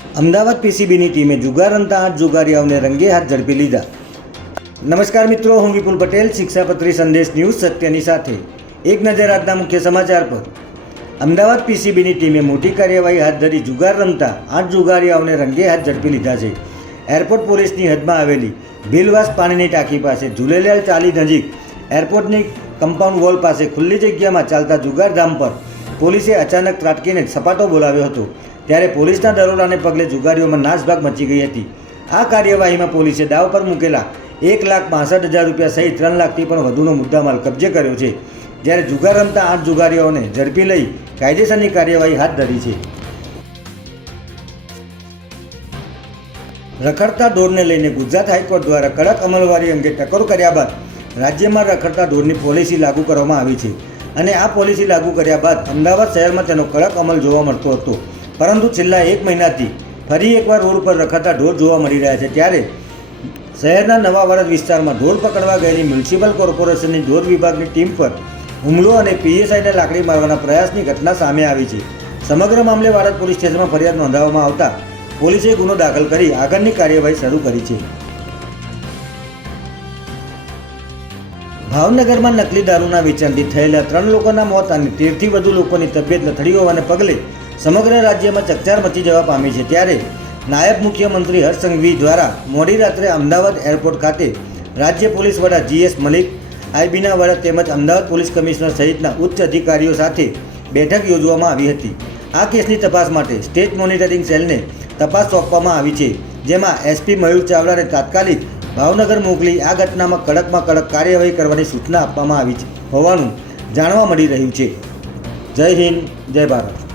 અમદાવાદ પીસીબીની ટીમે જુગાર રમતા 8 જુગારીઓને રંગે હાથ ઝડપી લીધા। નમસ્કાર મિત્રો, હું વિપુલ પટેલ, શિક્ષાપત્રી સંદેશ ન્યૂઝ સત્યની સાથે। એક નજર આજના મુખ્ય સમાચાર પર। અમદાવાદ પીસીબીની ટીમે મોટી કાર્યવાહી હાથ ધરી જુગાર રમતા 8 જુગારીઓને રંગે હાથ ઝડપી લીધા છે। એરપોર્ટ પોલીસની હદમાં આવેલી ભીલવાસ પાણીની ટાંકી પાસે ઝૂલેલાલ ચાલી નજીક એરપોર્ટની કમ્પાઉન્ડ વોલ પાસે ખુલ્લી જગ્યામાં ચાલતા જુગારધામ પર પોલીસે અચાનક ત્રાટકીને સપાટો બોલાવ્યો હતો। ત્યારે પોલીસના દરોડાને પગલે જુગારીઓમાં નાસભાગ મચી ગઈ હતી। આ કાર્યવાહીમાં પોલીસે દાવ પર મૂકેલા 1,62,000 રૂપિયા સહિત 3 લાખથી પણ વધુનો મુદ્દામાલ કબજે કર્યો છે। જ્યારે જુગાર રમતા 8 જુગારીઓને ઝડપી લઈ કાયદેસરની કાર્યવાહી હાથ ધરી છે। રખડતા ઢોરને લઈને ગુજરાત હાઈકોર્ટ દ્વારા કડક અમલવારી અંગે ટકોર કર્યા બાદ રાજ્યમાં રખડતા ઢોરની પોલિસી લાગુ કરવામાં આવી છે અને આ પોલિસી લાગુ કર્યા બાદ અમદાવાદ શહેરમાં તેનો કડક અમલ જોવા મળતો હતો। પરંતુ છેલ્લા 1 મહિનાથી ફરી એકવાર રોડ પર રખડતા ઢોર જોવા મળી રહ્યા છે। ત્યારે શહેરના નવા વાડજ વિસ્તારમાં ઢોર પકડવા ગયેલી મ્યુનિસિપલ કોર્પોરેશનની ઢોર વિભાગની ટીમ પર હુમલો અને પીએસઆઈને લાકડી મારવાના પ્રયાસની ઘટના સામે આવી છે। સમગ્ર મામલે વાડજ પોલીસ સ્ટેશનમાં ફરિયાદ નોંધાવવામાં આવતા પોલીસે ગુનો દાખલ કરી આગળની કાર્યવાહી શરૂ કરી છે। ભાવનગરમાં નકલી દારૂના વેચાણથી થયેલા 3 લોકોના મોત અને 13થી વધુ લોકોની તબિયત લથડી હોવાને પગલે સમગ્ર રાજ્યમાં ચકચાર મચી જવા પામી છે। ત્યારે નાયબ મુખ્યમંત્રી હર્ષ સંઘવી દ્વારા મોડી રાત્રે અમદાવાદ એરપોર્ટ ખાતે રાજ્ય પોલીસ વડા GS મલિક, IBના વડા તેમજ અમદાવાદ પોલીસ કમિશનર સહિતના ઉચ્ચ અધિકારીઓ સાથે બેઠક યોજવામાં આવી હતી। આ કેસની તપાસ માટે સ્ટેટ મોનિટરિંગ સેલને તપાસ સોંપવામાં આવી છે, જેમાં SP મયુર ચાવડાને તાત્કાલિક ભાવનગર મોકલી આ ઘટનામાં કડકમાં કડક કાર્યવાહી કરવાની સૂચના આપવામાં આવી હોવાનું જાણવા મળી રહ્યું છે। જય હિન્દ, જય ભારત।